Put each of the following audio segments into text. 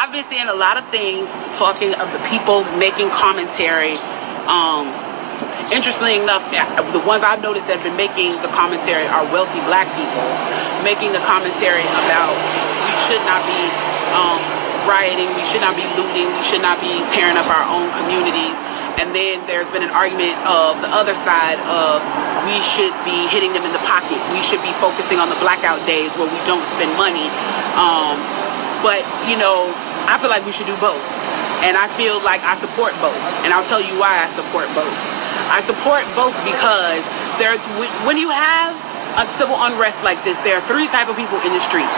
I've been seeing a lot of things talking of the people making commentary. Interestingly enough, the ones I've noticed that have been making the commentary are wealthy black people making the commentary about we should not be rioting, we should not be looting, we should not be tearing up our own communities. And then there's been an argument of the other side of we should be hitting them in the pocket. We should be focusing on the blackout days where we don't spend money. But, you know, I feel like we should do both. And I feel like I support both. And I'll tell you why I support both. I support both because when you have a civil unrest like this, there are three types of people in the streets.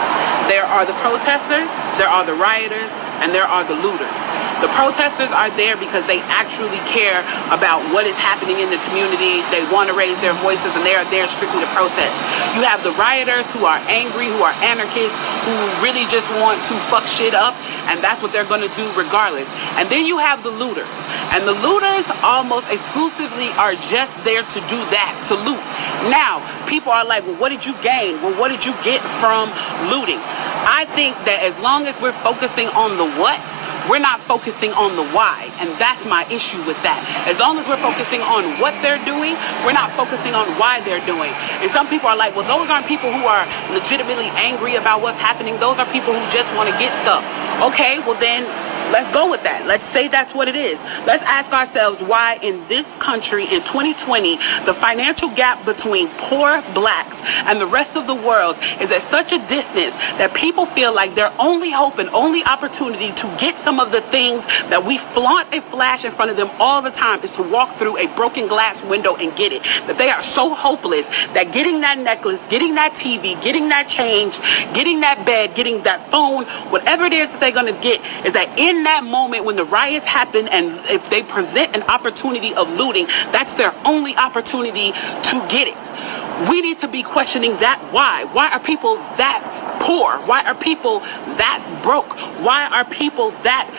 There are the protesters, there are the rioters, and there are the looters. The protesters are there because they actually care about what is happening in the community. They want to raise their voices, and they are there strictly to protest. You have the rioters who are angry, who are anarchists, who really just want to fuck shit up, and that's what they're going to do regardless. And then you have the looters. And the looters almost exclusively are just there to do that, to loot. Now, people are like, well, what did you gain? Well, what did you get from looting? I think that as long as we're focusing on the what, we're not focusing on the why, and that's my issue with that. As long as we're focusing on what they're doing, we're not focusing on why they're doing. And some people are like, well, those aren't people who are legitimately angry about what's happening. Those are people who just want to get stuff. Okay, well then, let's go with that. Let's say that's what it is. Let's ask ourselves why in this country in 2020, the financial gap between poor blacks and the rest of the world is at such a distance that people feel like their only hope and only opportunity to get some of the things that we flaunt and flash in front of them all the time is to walk through a broken glass window and get it. That they are so hopeless that getting that necklace, getting that TV, getting that change, getting that bed, getting that phone, whatever it is that they're going to get, is that in that moment when the riots happen and if they present an opportunity of looting, that's their only opportunity to get it. We need to be questioning that why. Why are people that poor? Why are people that broke? Why are people that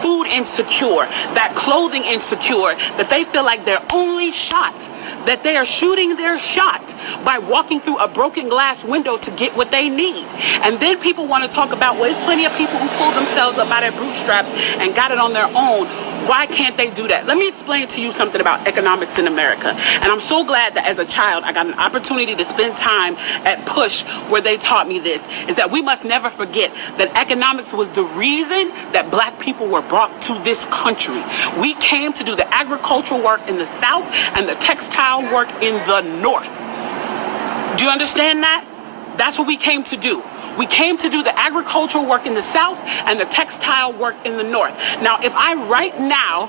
food insecure, that clothing insecure, that they feel like their only shot, that they are shooting their shot by walking through a broken glass window to get what they need. And then people want to talk about, well, there's plenty of people who pulled themselves up by their bootstraps and got it on their own. Why can't they do that? Let me explain to you something about economics in America. And I'm so glad that as a child, I got an opportunity to spend time at Push where they taught me this, is that we must never forget that economics was the reason that black people were brought to this country. We came to do the agricultural work in the South and the textile work in the North. Do you understand that? That's what we came to do. We came to do the agricultural work in the South and the textile work in the North. Now, if I right now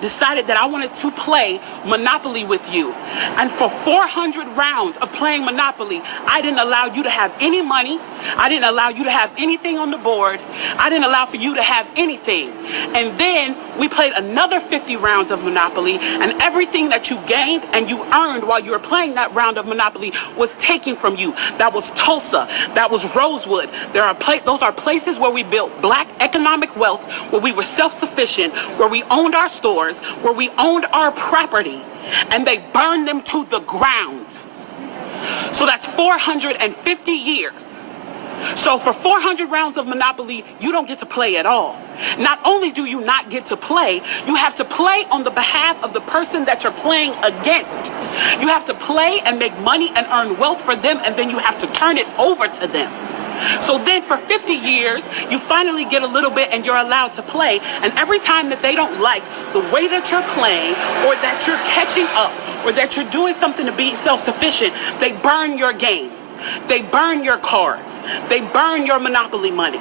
decided that I wanted to play Monopoly with you, and for 400 rounds of playing Monopoly, I didn't allow you to have any money, I didn't allow you to have anything on the board, I didn't allow for you to have anything. And then we played another 50 rounds of Monopoly, and everything that you gained and you earned while you were playing that round of Monopoly was taken from you. That was Tulsa, that was Rosewood. Those are places where we built black economic wealth, where we were self-sufficient, where we owned our stores, where we owned our property, and they burned them to the ground. So that's 450 years. So for 400 rounds of Monopoly, you don't get to play at all. Not only do you not get to play, you have to play on the behalf of the person that you're playing against. You have to play and make money and earn wealth for them, and then you have to turn it over to them. So then for 50 years, you finally get a little bit and you're allowed to play. And every time that they don't like the way that you're playing, or that you're catching up, or that you're doing something to be self-sufficient, they burn your game. They burn your cards. They burn your Monopoly money.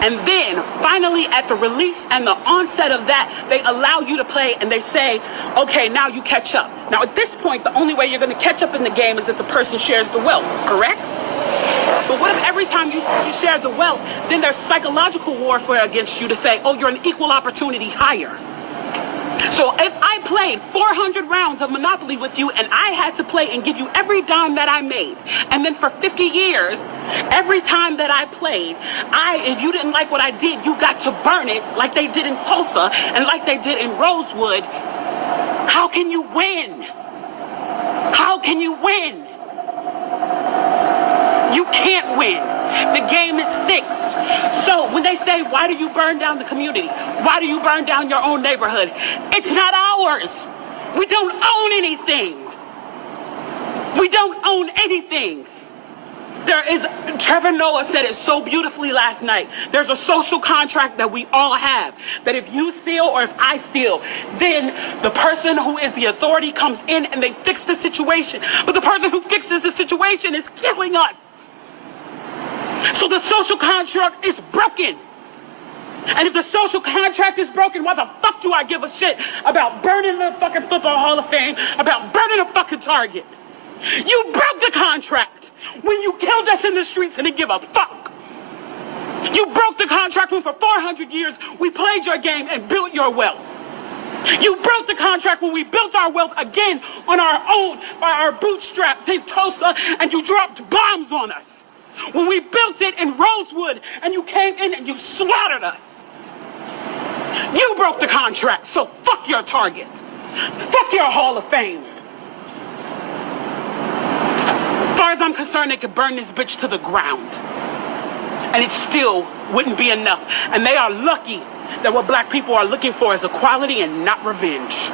And then finally at the release and the onset of that, they allow you to play and they say, okay, now you catch up. Now at this point, the only way you're going to catch up in the game is if the person shares the wealth, correct? But what if every time you share the wealth, then there's psychological warfare against you to say, oh, you're an equal opportunity hire. So if I played 400 rounds of Monopoly with you and I had to play and give you every dime that I made, and then for 50 years, every time that I played, if you didn't like what I did, you got to burn it like they did in Tulsa and like they did in Rosewood, how can you win? How can you win? You can't win. The game is fixed. So when they say, why do you burn down the community? Why do you burn down your own neighborhood? It's not ours. We don't own anything. We don't own anything. Trevor Noah said it so beautifully last night. There's a social contract that we all have. That if you steal or if I steal, then the person who is the authority comes in and they fix the situation. But the person who fixes the situation is killing us. So the social contract is broken. And if the social contract is broken, why the fuck do I give a shit about burning the fucking Football Hall of Fame, about burning a fucking Target? You broke the contract when you killed us in the streets and didn't give a fuck. You broke the contract when for 400 years we played your game and built your wealth. You broke the contract when we built our wealth again on our own by our bootstraps in Tulsa and you dropped bombs on us. When we built it in Rosewood and you came in and you slaughtered us. You broke the contract, so fuck your Target. Fuck your Hall of Fame. As far as I'm concerned, they could burn this bitch to the ground. And it still wouldn't be enough. And they are lucky that what black people are looking for is equality and not revenge.